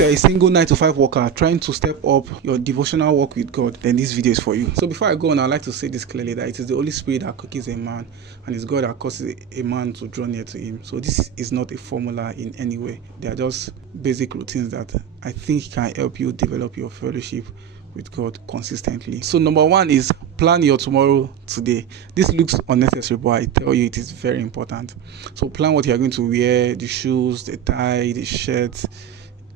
you're a single 9 to 5 worker trying to step up your devotional work with God, then this video is for you. So before I go on, I'd like to say this clearly, that it is the Holy Spirit that quickens a man, and it's God that causes a man to draw near to him. So this is not a formula in any way. They are just basic routines that I think can help you develop your fellowship with God consistently. So number one is plan your tomorrow today. This looks unnecessary, but I tell you it is very important. So plan what you are going to wear, the shoes, the tie, the shirt,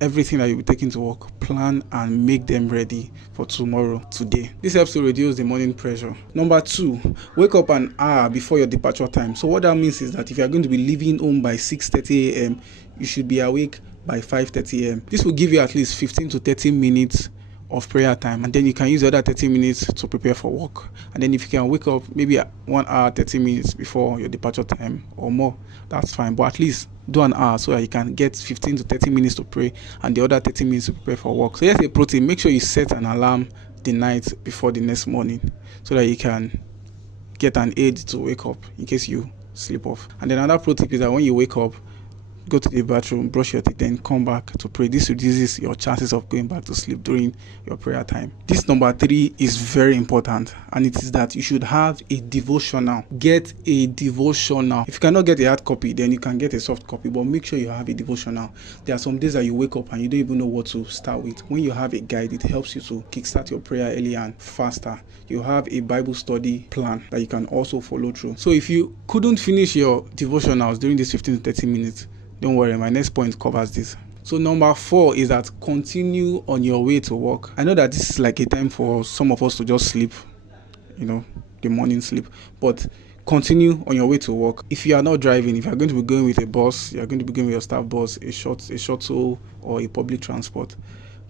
everything that you'll be taking to work. Plan and make them ready for tomorrow today. This helps to reduce the morning pressure. Number two, wake up an hour before your departure time. So what that means is that if you are going to be leaving home by 6:30 a.m., you should be awake by 5:30 a.m. This will give you at least 15 to 30 minutes of prayer time, and then you can use the other 30 minutes to prepare for work. And then if you can wake up maybe 1 hour 30 minutes before your departure time or more, that's fine, but at least do an hour so that you can get 15 to 30 minutes to pray and the other 30 minutes to prepare for work. So here's a pro tip: make sure you set an alarm the night before the next morning so that you can get an aid to wake up in case you sleep off. And then another pro tip is that when you wake up, go to the bathroom, brush your teeth, then come back to pray. This reduces your chances of going back to sleep during your prayer time. This number three is very important, and it is that you should have a devotional. Get a devotional. If you cannot get a hard copy, then you can get a soft copy, but make sure you have a devotional. There are some days that you wake up and you don't even know what to start with. When you have a guide, it helps you to kickstart your prayer earlier and faster. You have a Bible study plan that you can also follow through. So if you couldn't finish your devotionals during this 15 to 30 minutes, don't worry, my next point covers this. So number four is that continue on your way to work. I know that this is like a time for some of us to just sleep, the morning sleep, but continue on your way to work. If you are not driving, if you are going to be going with a bus, you are going to be going with your staff bus, a shuttle, or a public transport,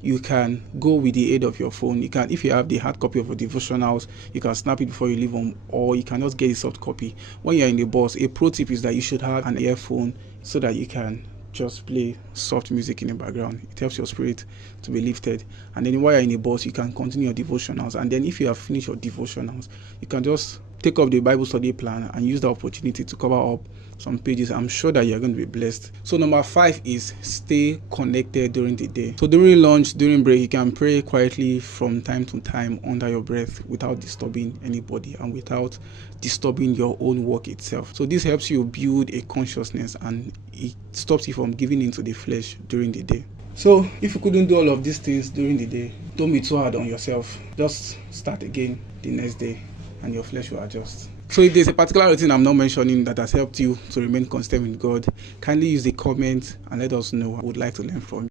you can go with the aid of your phone. You can, if you have the hard copy of your devotionals, you can snap it before you leave home, or you can just get a soft copy. When you're in the bus, a pro tip is that you should have an earphone so that you can just play soft music in the background. It helps your spirit to be lifted. And then while you're in the bus, you can continue your devotionals. And then if you have finished your devotionals, you can just take up the Bible study plan and use the opportunity to cover up some pages. I'm sure that you're going to be blessed. So number five is stay connected during the day. So during lunch, during break, you can pray quietly from time to time under your breath without disturbing anybody and without disturbing your own work itself. So this helps you build a consciousness and it stops you from giving into the flesh during the day. So if you couldn't do all of these things during the day, don't be too hard on yourself. Just start again the next day and your flesh will adjust. So if there's a particular routine I'm not mentioning that has helped you to remain consistent with God, kindly use the comment and let us know. I would like to learn from you.